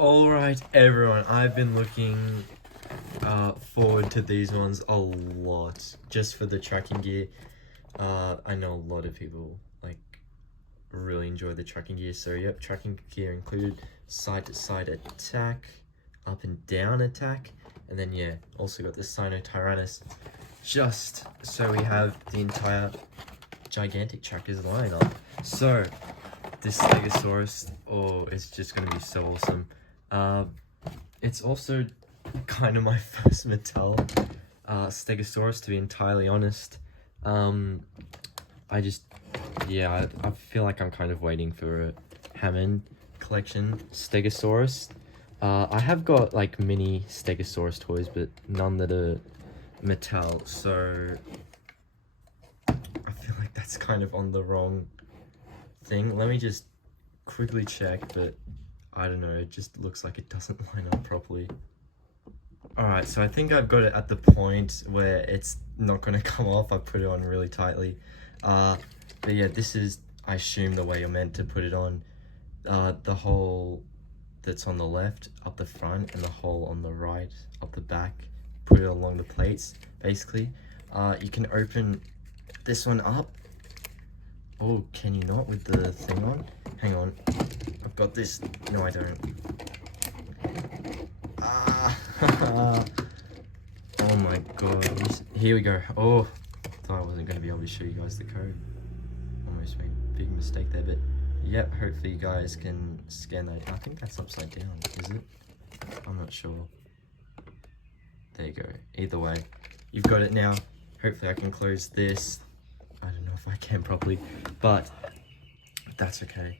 Alright everyone, I've been looking forward to these ones a lot, just for the tracking gear. I know a lot of people really enjoy the tracking gear, so yep, tracking gear included side to side attack, up and down attack, and then yeah, also got the Sinotyrannus, just so we have the entire gigantic trackers line up. So this Stegosaurus, oh, it's just gonna be so awesome. It's also kind of my first Mattel Stegosaurus, to be entirely honest. I feel like I'm kind of waiting for a Hammond collection Stegosaurus. I have got like mini Stegosaurus toys, but none that are Mattel, so I feel like that's kind of on the wrong thing. Let me just quickly check, but I don't know, it just looks like it doesn't line up properly. Alright, so I think I've got it at the point where it's not going to come off. I put it on really tightly. But yeah, this is, I assume, the way you're meant to put it on. The hole that's on the left up the front, and the hole on the right up the back. Put it along the plates, basically. You can open this one up. Oh, can you not with the thing on? Hang on. I've got this. No, I don't. Oh my god. Here we go. Oh, thought I wasn't going to be able to show you guys the code. Almost made a big mistake there, but yep, hopefully you guys can scan that. I think that's upside down, is it? I'm not sure. There you go. Either way, you've got it now. Hopefully I can close this. I don't know if I can properly, but that's okay.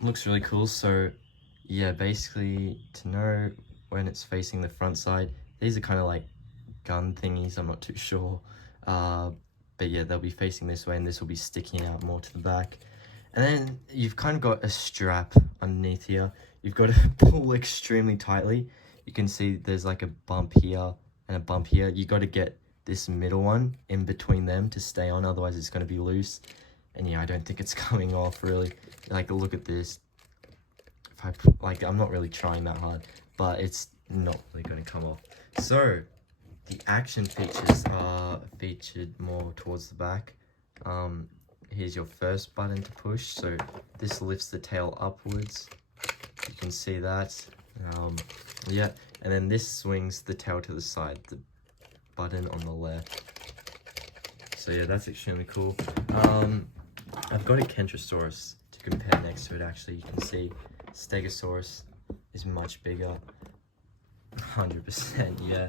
Looks really cool. So yeah, basically to know when it's facing the front side, these are kind of like gun thingies, I'm not too sure. But yeah, they'll be facing this way, and this will be sticking out more to the back. And then you've kind of got a strap underneath here. You've got to pull extremely tightly. You can see there's like a bump here and a bump here. You got to get this middle one in between them to stay on, otherwise it's going to be loose. And yeah, I don't think it's coming off really. Like, look at this. If I'm not really trying that hard, but it's not really going to come off. So the action features are featured more towards the back. Here's your first button to push, so this lifts the tail upwards. You can see that. Yeah, and then this swings the tail to the side, the button on the left. So yeah, that's extremely cool. I've got a Kentrosaurus to compare next to it. Actually, you can see Stegosaurus is much bigger. 100%, yeah.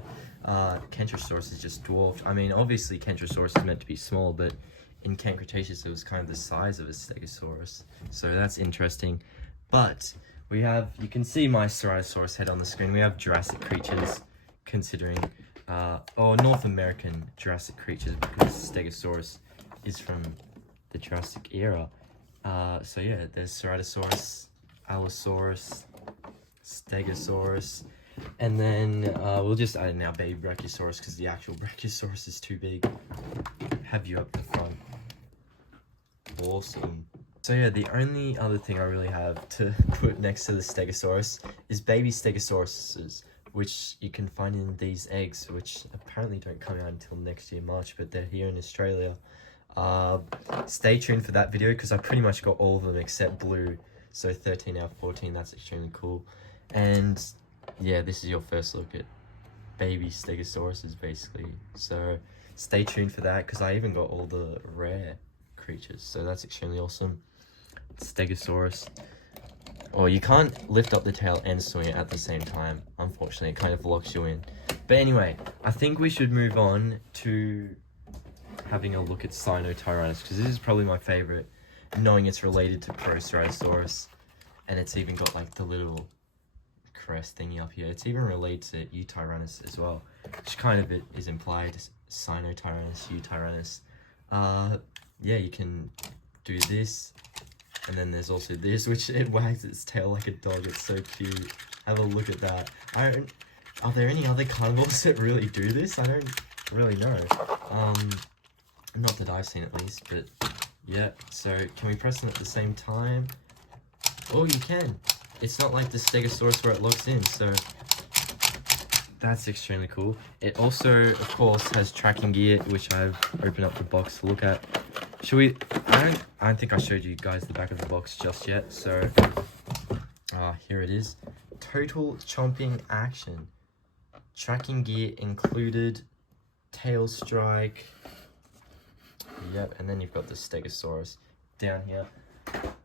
Kentrosaurus is just dwarfed. I mean, obviously Kentrosaurus is meant to be small, but in Camp Cretaceous it was kind of the size of a Stegosaurus, so that's interesting. But we have, you can see my Ceratosaurus head on the screen. We have Jurassic creatures, considering North American Jurassic creatures, because Stegosaurus is from the Jurassic era. So yeah, there's Ceratosaurus, Allosaurus, Stegosaurus, and then we'll just add in our baby Brachiosaurus, because the actual Brachiosaurus is too big. Have you up the front. Awesome. So yeah, the only other thing I really have to put next to the Stegosaurus is baby Stegosauruses, which you can find in these eggs, which apparently don't come out until next year, March, but they're here in Australia. Stay tuned for that video, because I pretty much got all of them except blue. So 13 out of 14, that's extremely cool. And yeah, this is your first look at baby Stegosauruses, basically. So stay tuned for that, because I even got all the rare creatures, so that's extremely awesome. Stegosaurus. Oh, you can't lift up the tail and swing it at the same time. Unfortunately, it kind of locks you in. But anyway, I think we should move on to having a look at Sinotyrannus, because this is probably my favorite, knowing it's related to Ceratosaurus, and it's even got like the little crest thingy up here. It's even related to Tyrannosaurus as well, which kind of is implied. Sinotyrannus, Tyrannosaurus. Yeah, you can do this, and then there's also this, which it wags its tail like a dog. It's so cute. Have a look at that. Are there any other carnivores that really do this? I don't really know. Not that I've seen, at least, but yeah. So can we press them at the same time? Oh, you can. it's not like the Stegosaurus where it locks in, so that's extremely cool. It also, of course, has tracking gear, which I've opened up the box to look at. Should we? I don't think I showed you guys the back of the box just yet, so here it is. Total chomping action. Tracking gear included. Tail strike. Yep, and then you've got the Stegosaurus down here.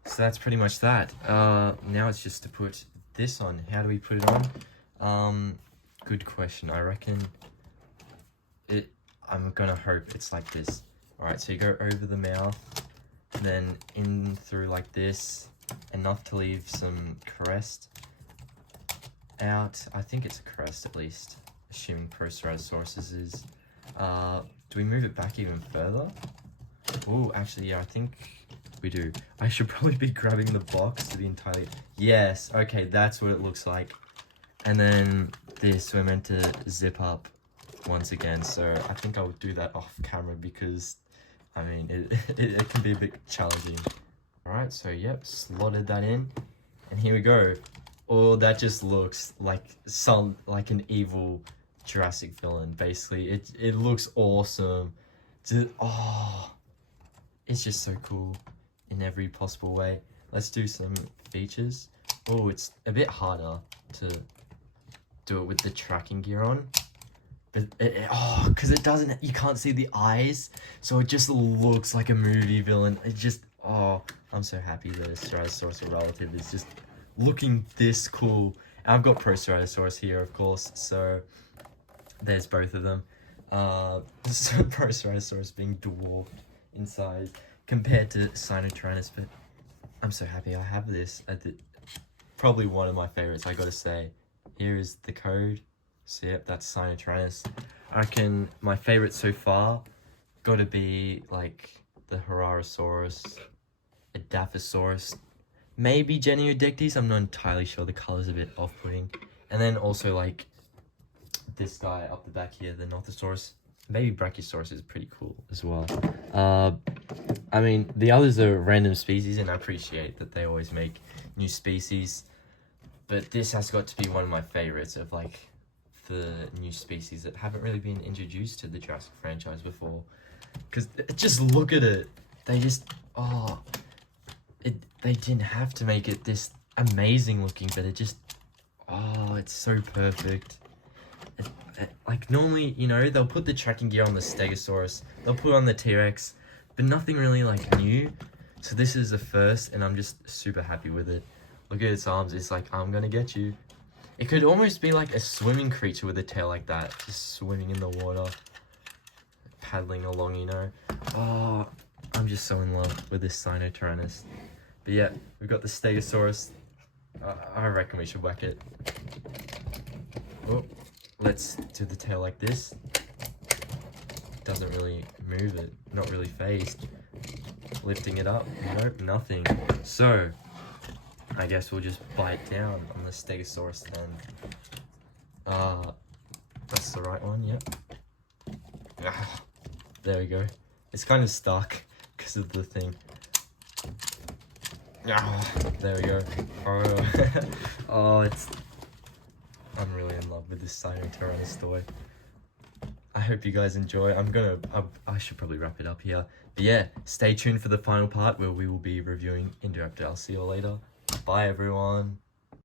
So that's pretty much that. Now it's just to put this on. How do we put it on? Good question. I reckon I'm gonna hope it's like this. Alright, so you go over the mouth, then in through like this, enough to leave some crest out. I think it's a crest at least, assuming Proceratosaurus is. Do we move it back even further? Oh, actually, yeah, I think we do. I should probably be grabbing the box to be entirely... Yes, okay, that's what it looks like. And then this, we're meant to zip up once again, so I think I'll do that off camera because, I mean, it can be a bit challenging. Alright, so yep, slotted that in, and here we go. Oh, that just looks like an evil Jurassic villain, basically. It looks awesome. It's just so cool in every possible way. Let's do some features. Oh, it's a bit harder to do it with the tracking gear on, but because it doesn't, you can't see the eyes, so it just looks like a movie villain. It just, I'm so happy that a Ceratosaurus relative is just looking this cool. I've got Proceratosaurus here, of course, so there's both of them. Proceratosaurus being dwarfed in size compared to Sinotyrannus, but I'm so happy I have this. Probably one of my favorites, I gotta say. Here is the code. So yep, that's Sinotyrannus. I reckon my favorite so far gotta be like the Jurrasic, Adaphosaurus, maybe Geniodectes. I'm not entirely sure. The color's a bit off-putting. And then also like this guy up the back here, the Nothosaurus. Maybe Brachiosaurus is pretty cool as well. I mean, the others are random species, and I appreciate that they always make new species. But this has got to be one of my favorites of like the new species that haven't really been introduced to the Jurassic franchise before. Because just look at it. They just, they didn't have to make it this amazing looking, but it just, it's so perfect. Like normally, you know, they'll put the tracking gear on the Stegosaurus, they'll put on the Trex, but nothing really like new. So this is the first, and I'm just super happy with it. Look at its arms, it's like, I'm gonna get you. It could almost be like a swimming creature with a tail like that, just swimming in the water, paddling along, you know. I'm just so in love with this Sinotyrannus. But yeah, we've got the Stegosaurus. I reckon we should whack it. Oh, let's do the tail like this. Doesn't really move it, not really phased. Lifting it up, nope, nothing. So, I guess we'll just bite down on the Stegosaurus then. That's the right one, yep. There we go. It's kind of stuck because of the thing. There we go. I'm really in love with this Sinotyrannus toy. I hope you guys enjoy. I should probably wrap it up here. But yeah, stay tuned for the final part where we will be reviewing Indoraptor. I'll see you all later. Bye everyone.